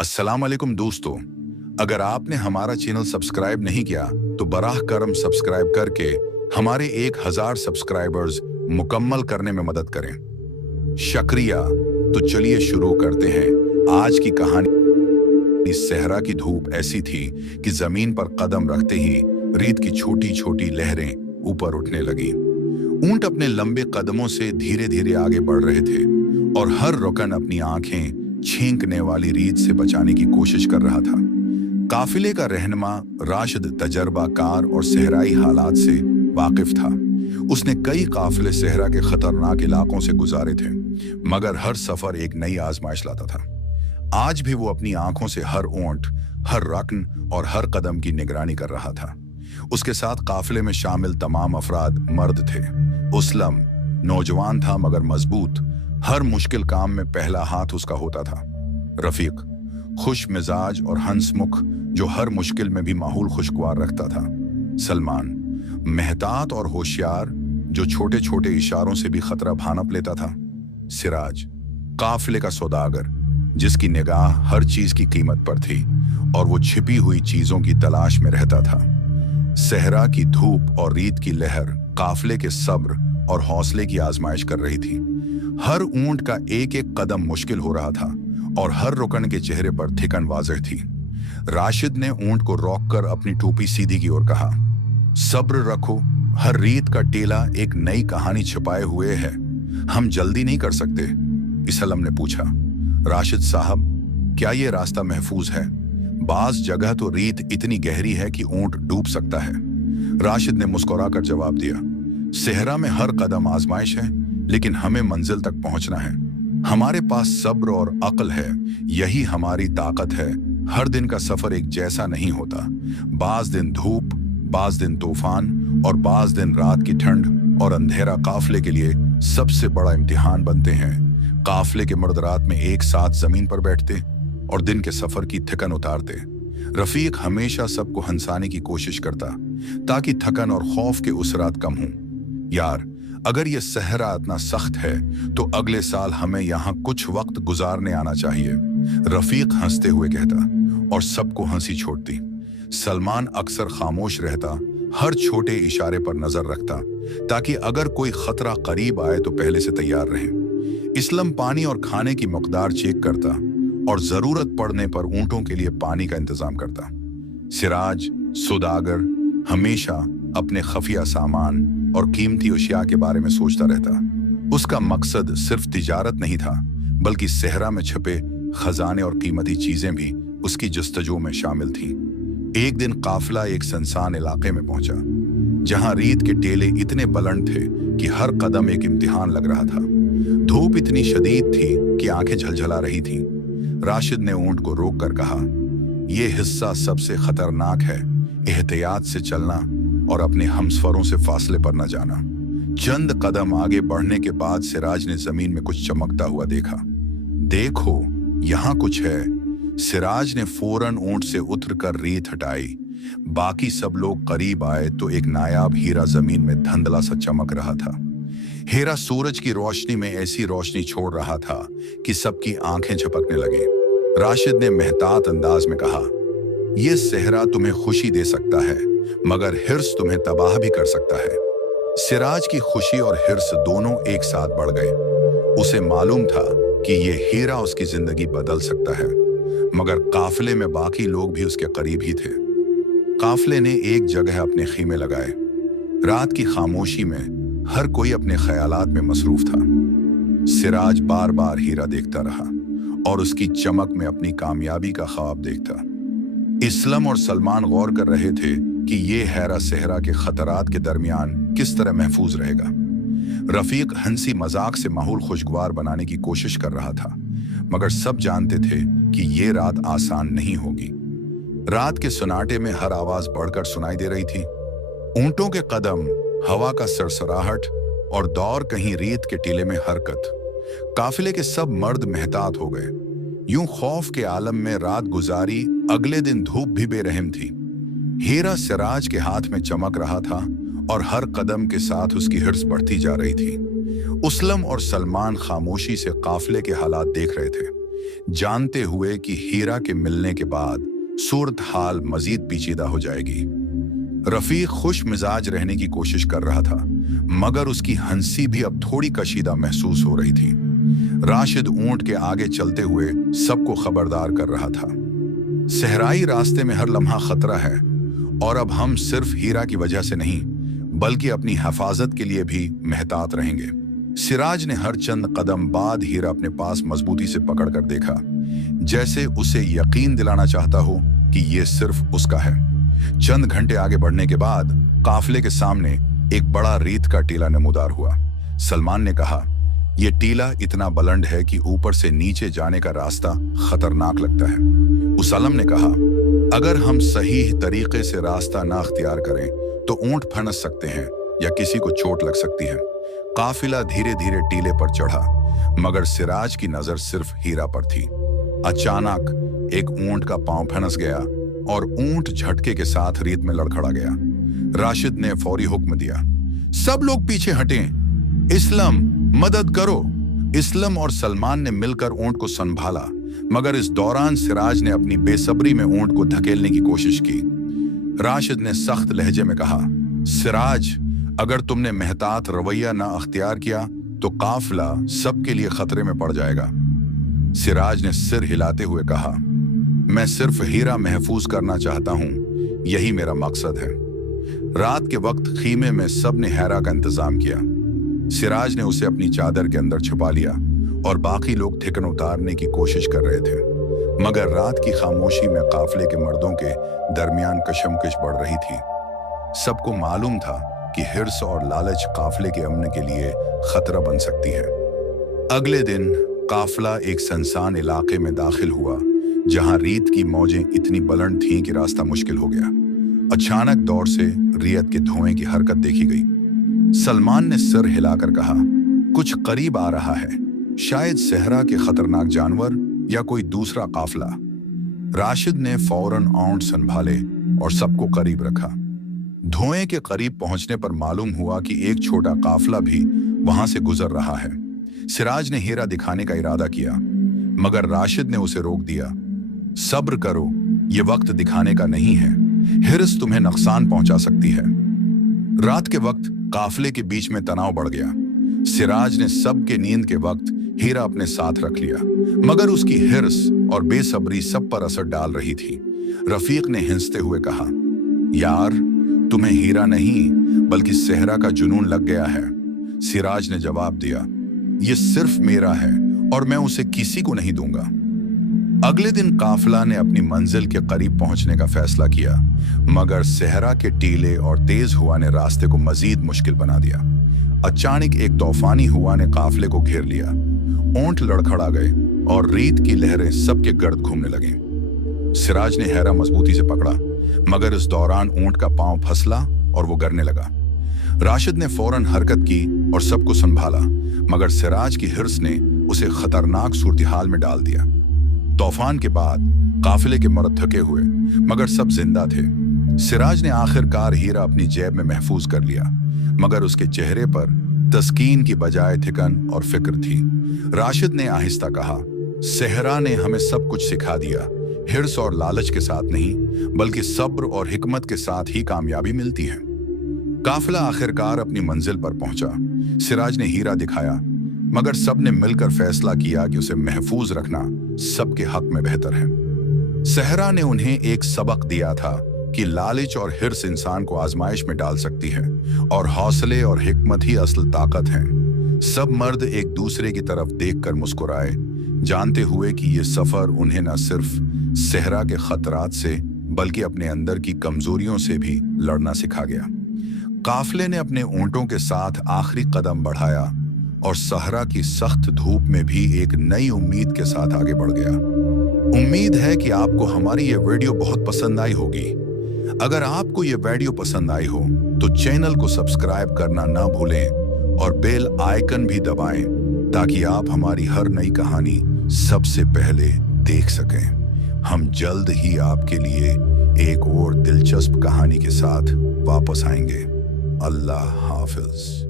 अस्सलाम वालेकुम दोस्तों, अगर आपने हमारा चैनल सब्सक्राइब नहीं किया तो बराह करम सब्सक्राइब करके हमारे 1000 सब्सक्राइबर्स मुकम्मल करने में मदद करें। शुक्रिया। तो चलिए शुरू करते हैं आज की कहानी। सहरा की धूप ऐसी थी कि जमीन पर कदम रखते ही रेत की छोटी छोटी लहरें ऊपर उठने लगी। ऊंट अपने लंबे कदमों से धीरे धीरे आगे बढ़ रहे थे और हर रुकन अपनी आंखें छींकने वाली रीत से बचाने की कोशिश कर रहा था। काफिले का रहनुमा राशिद तजर्बाकार और सहराई हालात से वाकिफ था। उसने कई काफिले सहरा के खतरनाक इलाकों से गुजारे थे, मगर हर सफर एक नई आजमाइश लाता था। आज भी वो अपनी आंखों से हर ऊंट, हर रकन और हर कदम की निगरानी कर रहा था। उसके साथ काफिले में शामिल तमाम अफराद मर्द थे। उसलम नौजवान था मगर मजबूत। हर मुश्किल काम में पहला हाथ उसका होता था। रफीक खुश मिजाज और हंसमुख, जो हर मुश्किल में भी माहौल खुशगवार रखता था। सलमान मेहतात और होशियार, जो छोटे छोटे इशारों से भी खतरा भानप लेता था। सिराज काफिले का सौदागर, जिसकी निगाह हर चीज की कीमत पर थी और वो छिपी हुई चीजों की तलाश में रहता था। सहरा की धूप और रेत की लहर काफिले के सब्र और हौसले की आजमाइश कर रही थी। हर ऊंट का एक एक कदम मुश्किल हो रहा था और हर रुकन के चेहरे पर थिकन वाज़ेह थी। राशिद ने ऊंट को रोककर अपनी टोपी सीधी की ओर कहा, सब्र रखो, हर रेत का टेला एक नई कहानी छिपाए हुए है, हम जल्दी नहीं कर सकते। इसलम ने पूछा, राशिद साहब, क्या ये रास्ता महफूज है? बाज जगह तो रेत इतनी गहरी है कि ऊंट डूब सकता है। राशिद ने मुस्कुराकर जवाब दिया, सहरा में हर कदम आजमाइश है, लेकिन हमें मंजिल तक पहुंचना है। हमारे पास सब्र और अक्ल है, यही हमारी ताकत है। हर दिन का सफर एक जैसा नहीं होता। बाज दिन धूप, बाज दिन तूफान और बाज दिन रात की ठंड और अंधेरा काफिले के लिए सबसे बड़ा इम्तिहान बनते हैं। काफिले के मर्द रात में एक साथ जमीन पर बैठते और दिन के सफर की थकन उतारते। रफीक हमेशा सबको हंसाने की कोशिश करता ताकि थकन और खौफ के उसरात कम हों। यार, अगर ये सहरा इतना सख्त है तो अगले साल हमें यहाँ कुछ वक्त गुजारने आना चाहिए, रफीक हंसते हुए कहता और सबको हंसी छोड़ती। सलमान अक्सर खामोश रहता, हर छोटे इशारे पर नजर रखता ताकि अगर कोई खतरा करीब आए तो पहले से तैयार रहे। इसलम पानी और खाने की मकदार चेक करता और जरूरत पड़ने पर ऊंटों के लिए पानी का इंतजाम करता। सिराज सौदागर हमेशा अपने खफिया सामान और कीमती अशिया के बारे में सोचता रहता। उसका मकसद सिर्फ तिजारत नहीं था, बल्कि सहरा में छुपे खजाने और कीमती चीजें भी उसकी जस्तजू में शामिल थीं। एक दिन काफिला एक सुनसान इलाके में पहुंचा, जहां रेत के टेले इतने बुलंद थे कि हर कदम एक इम्तिहान लग रहा था। धूप इतनी शदीद थी कि आंखें झलझला रही थीं। राशिद ने ऊंट को रोक कर कहा, यह हिस्सा सबसे खतरनाक है, एहतियात से चलना और अपने हमसफरों से फासले पर न जाना। चंद कदम आगे बढ़ने के बाद सिराज ने जमीन में कुछ चमकता हुआ देखा। देखो, यहाँ कुछ है। सिराज ने फौरन ऊंट से उतरकर रेत हटाई। बाकी सब लोग करीब आए तो एक नायाब हीरा जमीन में धंधला सा चमक रहा था। हीरा सूरज की रोशनी में ऐसी रोशनी छोड़ रहा था कि सबकी आंखें झपकने लगी। राशिद ने मेहतात अंदाज में कहा, यह सहरा तुम्हें खुशी दे सकता है, मगर हिर्स तुम्हें तबाह भी कर सकता है। सिराज की खुशी और हिर्स दोनों एक साथ बढ़ गए। उसे मालूम था कि यह हीरा उसकी जिंदगी बदल सकता है, मगर काफिले में बाकी लोग भी उसके करीब ही थे। काफिले ने एक जगह अपने खीमे लगाए। रात की खामोशी में हर कोई अपने ख्यालात में मसरूफ था। सिराज बार बार हीरा देखता रहा और उसकी चमक में अपनी कामयाबी का ख्वाब देखता। इसलम और सलमान गौर कर रहे थे कि ये हैरा सहरा के खतरात के दरमियान किस तरह महफूज रहेगा। रफीक हंसी मजाक से माहौल खुशगवार बनाने की कोशिश कर रहा था, मगर सब जानते थे कि ये रात आसान नहीं होगी। रात के सुनाटे में हर आवाज बढ़कर सुनाई दे रही थी। ऊंटों के कदम, हवा का सरसराहट और दौर कहीं रेत के टीले में हरकत। काफिले के सब मर्द मेहतात हो गए। यूं खौफ के आलम में रात गुजारी। अगले दिन धूप भी बेरहम थी। हीरा सिराज के हाथ में चमक रहा था और हर कदम के साथ उसकी हिर्स बढ़ती जा रही थी। उसलम और सलमान खामोशी से काफिले के हालात देख रहे थे। जानते हुए कि हीरा के मिलने के बाद सूरत हाल मजीद पेचीदा हो जाएगी। रफीक खुश मिजाज रहने की कोशिश कर रहा था, मगर उसकी हंसी भी अब थोड़ी कशीदा महसूस हो रही थी। राशिद ऊंट के आगे चलते हुए सबको खबरदार कर रहा था। सहराई रास्ते में हर लम्हा खतरा है, और अब हम सिर्फ हीरा की वजह से नहीं बल्कि अपनी हिफाजत के लिए भी मेहतात रहेंगे। सिराज ने हर चंद कदम बाद हीरा अपने पास मजबूती से पकड़कर देखा, जैसे उसे यकीन दिलाना चाहता हो कि यह सिर्फ उसका है। चंद घंटे आगे बढ़ने के बाद काफिले के सामने एक बड़ा रेत का टीला नमूदार हुआ। सलमान ने कहा, यह टीला इतना बुलंद है कि ऊपर से नीचे जाने का रास्ता खतरनाक लगता है। मुसल्लम ने कहा, अगर हम सही तरीके से रास्ता ना अख्तियार करें तो ऊंट फंस सकते हैं या किसी को चोट लग सकती है। काफिला धीरे धीरे टीले पर चढ़ा, मगर सिराज की नजर सिर्फ हीरा पर थी। अचानक एक ऊंट का पांव फंस गया और ऊंट झटके के साथ रेत में लड़खड़ा गया। राशिद ने फौरी हुक्म दिया, सब लोग पीछे हटें, इस्लम मदद करो। इस्लम और सलमान ने मिलकर ऊंट को संभाला, मगर इस दौरान सिराज ने अपनी बेसब्री में ऊंट को धकेलने की कोशिश की। राशिद ने सख्त लहजे में कहा, सिराज, अगर तुमने मेहतात रवैया ना अख्तियार किया तो काफिला सबके लिए खतरे में पड़ जाएगा। सिराज ने सिर हिलाते हुए कहा, मैं सिर्फ हीरा महफूज करना चाहता हूं, यही मेरा मकसद है। रात के वक्त खीमे में सबने हीरा का इंतजाम किया। सिराज ने उसे अपनी चादर के अंदर छुपा लिया और बाकी लोग ठिकन उतारने की कोशिश कर रहे थे, मगर रात की खामोशी में काफिले के मर्दों के दरमियान कशमकश बढ़ रही थी। सबको मालूम था कि हिर्स और लालच काफिले के अमन के लिए खतरा बन सकती है। अगले दिन काफिला एक सुनसान इलाके में दाखिल हुआ, जहां रेत की मौजें इतनी बुलंद थीं कि रास्ता मुश्किल हो गया। अचानक दौर से रेत के धुएं की हरकत देखी गई। सलमान ने सिर हिलाकर कहा, कुछ करीब आ रहा है, शायद सहरा के खतरनाक जानवर या कोई दूसरा काफिला। राशिद ने फौरन ऊंट संभाले और सबको करीब रखा। धुएं के करीब पहुंचने पर मालूम हुआ कि एक छोटा काफिला भी वहां से गुजर रहा है। सिराज ने हीरा दिखाने का इरादा किया, मगर राशिद ने उसे रोक दिया। सब्र करो, ये वक्त दिखाने का नहीं है, हिर्स तुम्हें नुकसान पहुंचा सकती है। रात के वक्त काफिले के बीच में तनाव बढ़ गया। सिराज ने सबके नींद के वक्त हीरा अपने साथ रख लिया, मगर उसकी हिर्स और बेसब्री सब पर असर डाल रही थी। रफीक ने हिंसते हुए कहा, यार, तुम्हें हीरा नहीं बल्कि सहरा का जुनून लग गया है। सिराज ने जवाब दिया, ये सिर्फ मेरा है और मैं उसे किसी को नहीं दूंगा। अगले दिन काफिला ने अपनी मंजिल के करीब पहुंचने का फैसला किया, मगर सहरा के टीले और तेज हुआ ने रास्ते को मजीद मुश्किल बना दिया। अचानक एक तूफानी हुआ ने काफिले को घेर लिया। ऊंट लड़खड़ा गए और रेत की लहरें सबके गर्द घूमने लगी। सिराज ने हीरा मजबूती से पकड़ा, मगर इस दौरान ऊंट का पांव फसला और वो गिरने लगा। राशिद ने फौरन हरकत की और सबको संभाला, मगर सिराज की हिर्स ने उसे खतरनाक सूरत-ए-हाल में डाल दिया। तूफान के बाद काफिले के मर्द थके हुए, मगर सब जिंदा थे। सिराज ने आखिरकार हीरा अपनी जेब में महफूज कर लिया, मगर उसके चेहरे पर तस्कीन की बजाय थिकन और फिक्र थी। राशिद ने आहिस्ता कहा, सहरा ने हमें सब कुछ सिखा दिया। हिर्स और लालच के साथ नहीं, बल्कि सब्र और हिकमत के साथ ही कामयाबी मिलती है। काफिला आखिरकार अपनी मंजिल पर पहुंचा। सिराज ने हीरा दिखाया, मगर सबने मिलकर फैसला किया कि उसे महफूज रखना सबके हक में बेहतर है। सहरा ने उन्हें एक सबक दिया था कि लालच और हिर्स इंसान को आजमाइश में डाल सकती है, और हौसले और हिकमत ही असल ताकत है। सब मर्द एक दूसरे की तरफ देखकर मुस्कुराए, जानते हुए कि ये सफर उन्हें न सिर्फ सहरा के खतरात से बल्कि अपने अंदर की कमजोरियों से भी लड़ना सिखा गया। काफिले ने अपने ऊंटों के साथ आखिरी कदम बढ़ाया और सहरा की सख्त धूप में भी एक नई उम्मीद के साथ आगे बढ़ गया। उम्मीद है कि आपको हमारी ये वीडियो बहुत पसंद आई होगी। अगर आपको ये वीडियो पसंद आई हो तो चैनल को सब्सक्राइब करना ना भूलें और बेल आइकन भी दबाएं, ताकि आप हमारी हर नई कहानी सबसे पहले देख सकें। हम जल्द ही आपके लिए एक और दिलचस्प कहानी के साथ वापस आएंगे। अल्लाह हाफिज।